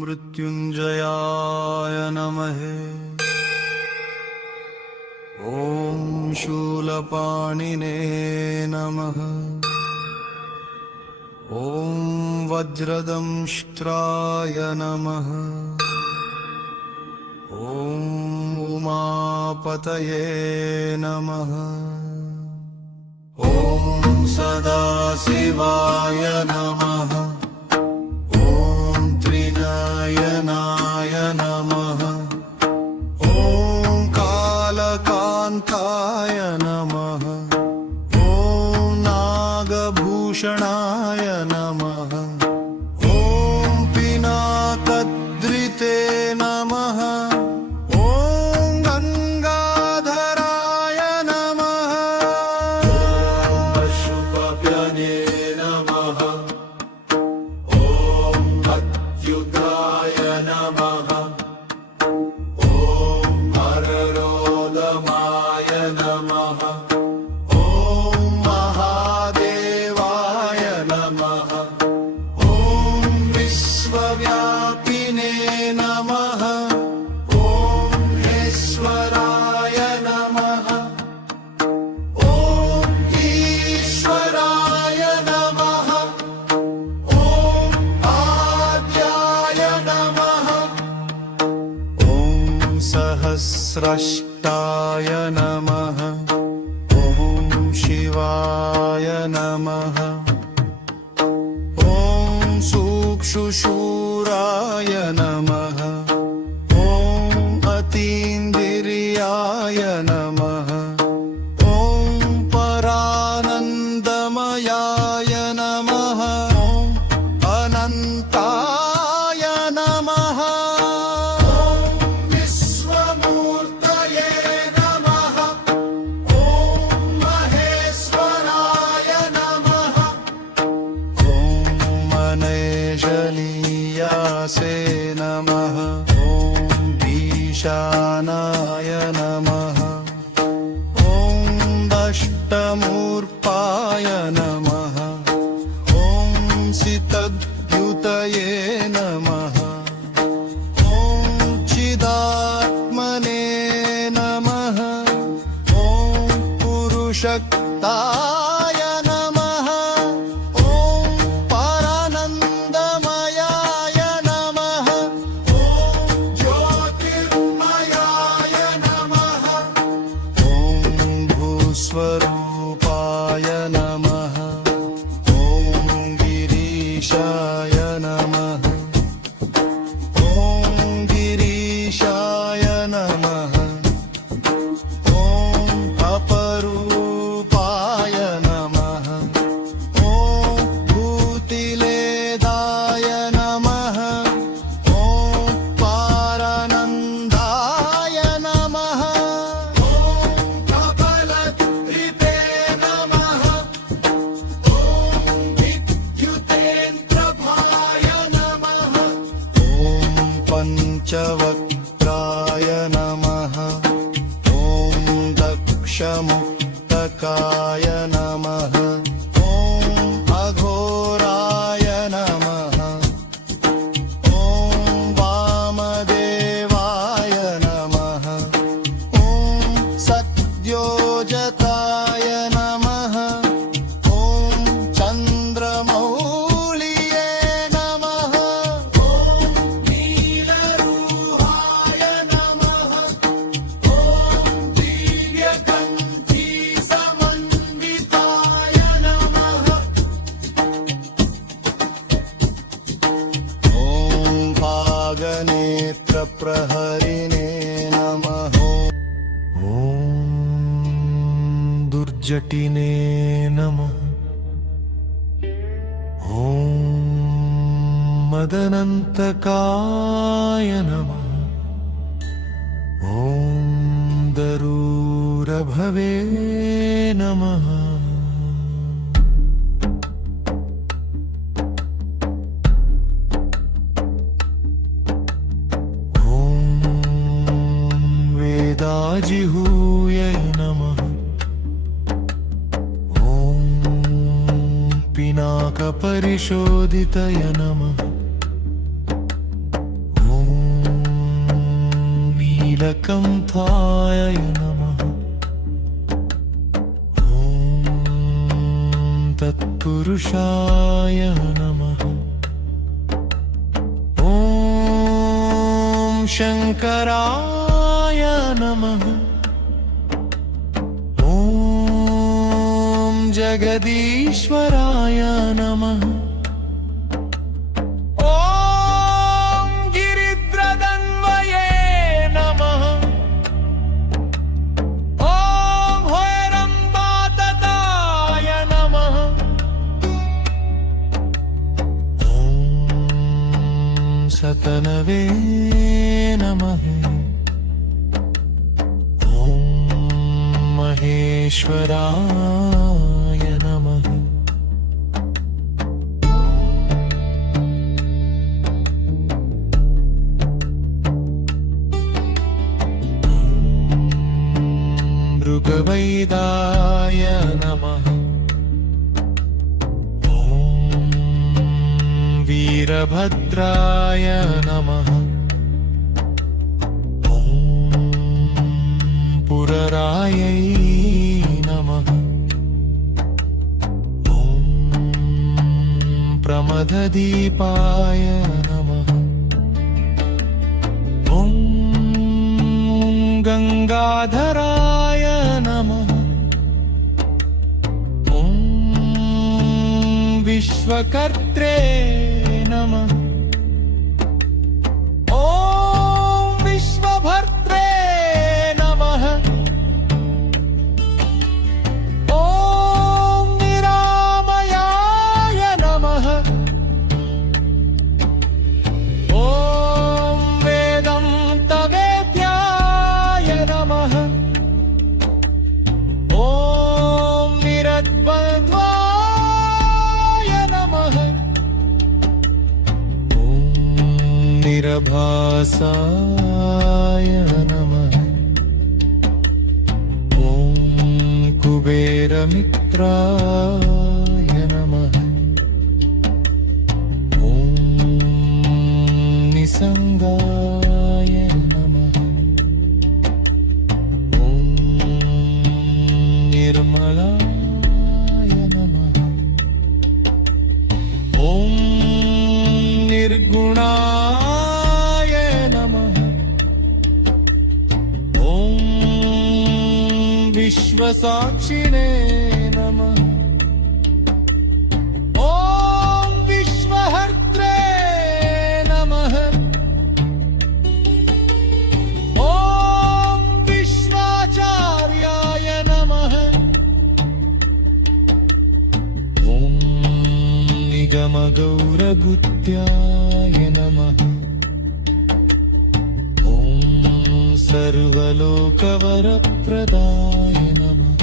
मृत्युञ्जयाय नमः। ॐ शूलपाणिने नमः। ॐ वज्रदंष्ट्राय नमः। ॐ उमापतये नमः। ॐ सदाशिवाय नमः। ॐ त्रिनयनाय नमः। ॐ कालकान्ताय नमः। ॐ नागभूषणाय नमः। ॐ पिनाकद्रिते नमः। ॐ गङ्गाधराय नमः। ॐ शुभव्यने नमः। ॐ अच्युताय नमः। ॐ हररोदमाय नमः। ॐ महादेवाय नमः। ॐ विश्वव्यापिने नमः। ॐ ईश्वराय नमः। ॐ ईश्वराय नमः। ॐ आद्याय नमः। ॐ सहस्रष्टाय नमः। ॐ शिवाय नमः। ॐ सूक्ष्मशूराय नमः। ॐ अतीन्द्रियाय नमः। ॐ परानन्दमयाय नमः। ॐ अनन्ताय नमः। ॐ विश्वमूर्तये नमः। ॐ महेश्वराय नमः। ॐ मनेजलीयासे नमः। ॐ ईशानाय नमः। ॐ दष्टमूर्पाय नमः। ॐ सितद्युतये नमः। ॐ चिदात्मने नमः। ॐ पुरुषक्ताय नमः। ॐ परानन्दमयाय नमः। ॐ ज्योतिर्मयाय नमः। ॐ भूस्वरूपाय नमः। ॐ गिरीशाय नमः। ॐ गिरीशाय नमः। ॐ अपरूपाय नमः। ॐ भूतिलेदाय नमः। ॐ पारानन्दाय नमः। ॐ कपालद्रिते नमः। ॐ विद्युतेन्द्रभाय नमः। ॐ पञ्चवक्त्राय नमः। ॐ दक्षमुक्तकाय नमः। ॐ अघोराय नमः। ॐ वामदेवाय नमः। ॐ सद्योजताय नमः। ॐ चन्द्रमौलिये नमः। ॐ नीलरूहाय नमः। ॐ दिव्यकण्ठी समन्विताय नमः। ॐ भागनेत्रप्रहरिणे नमः। ॐ दुर्जटिने नमः। ॐ मदनन्तकाय नमः। ॐ दरूरभवे नमः। ॐ वेदाजिहूय नमः। ॐ पिनाकपरिशोधितय नमः। नीलकण्ठाय नमः। ॐ तत्पुरुषाय नमः। ॐ शङ्कराय नमः। ॐ जगदीश्वराय नमः। ॐ गिरिद्रदन्वये नमः। ॐ भैरम्बातताय नमः। ॐ सतनवे नमः। महेश्वराय नमः। मृगवैदाय नमः। ॐ वीरभद्राय नमः। ॐ पुररायै नमः। ॐ प्रमददीपाय नमः। ॐ गङ्गाधराय नमः। ॐ विश्वकर्त्रे नमः। ॐ विश्वभर्त्रे नमः। ॐ निरामयाय नमः। ॐ वेदन्तवेद्याय नमः। ॐ निरद्वन्द्वाय नमः। ॐ निरभासाय नमः। ॐ कुबेरमित्राय नमः। ॐ निसङ्गाय नमः। ॐ निर्मलाय नमः। ॐ निर्गुणाय नमः। ॐ विश्वसाक्षिणे नमः। ॐ विश्वहर्त्रे नमः। ॐ विश्वाचार्याय नमः। ॐ निगमगौरगुत्याय नमः। ॐ सर्वलोकवरप्रदाय नमः।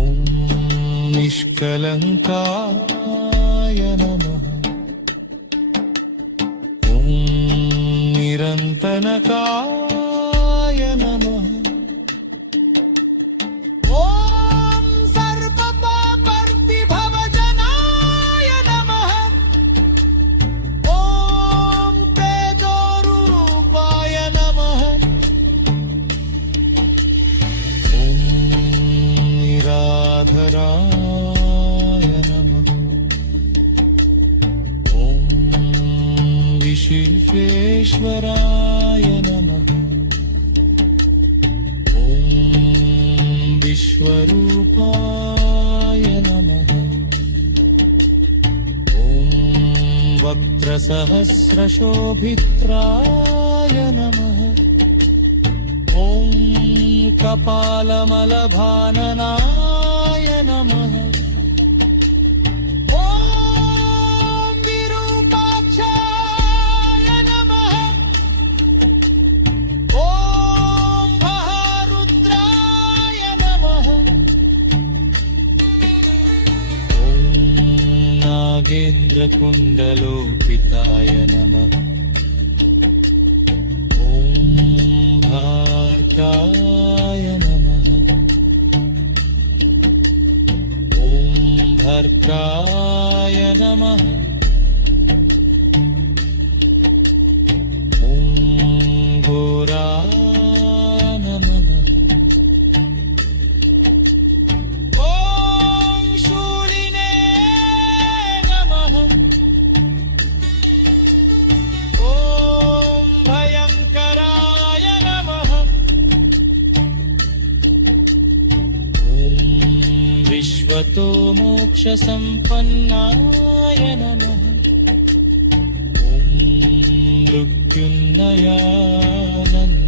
ॐ निष्कलङ्काय नमः। ॐ निरन्तनकाय नमः। ॐ सर्वपापर्तिभवजनाय नमः। ॐ तेजोरूपाय नमः। ॐ निराधराय नमः। ॐ विश्वेश्वराय नमः। ॐ विश्वरूपाय नमः। ॐ वक्त्रसहस्रशोभित्राय नमः। ॐ कपालमलभाननाय नमः। ॐ विरूपाक्षाय नमः। ॐ महारुद्राय नमः। ॐ नागेन्द्रकुण्डलोपिताय नमः। ॐ भार्गाय नमः। ॐ भर्गाय नमः। ॐ घोराय नमः ॐ शूलिने नमः ॐ भयङ्कराय नमः ॐ विश्वतो मोक्षसम्पन्नाय नमः ॐ मृत्युञ्जयानन्द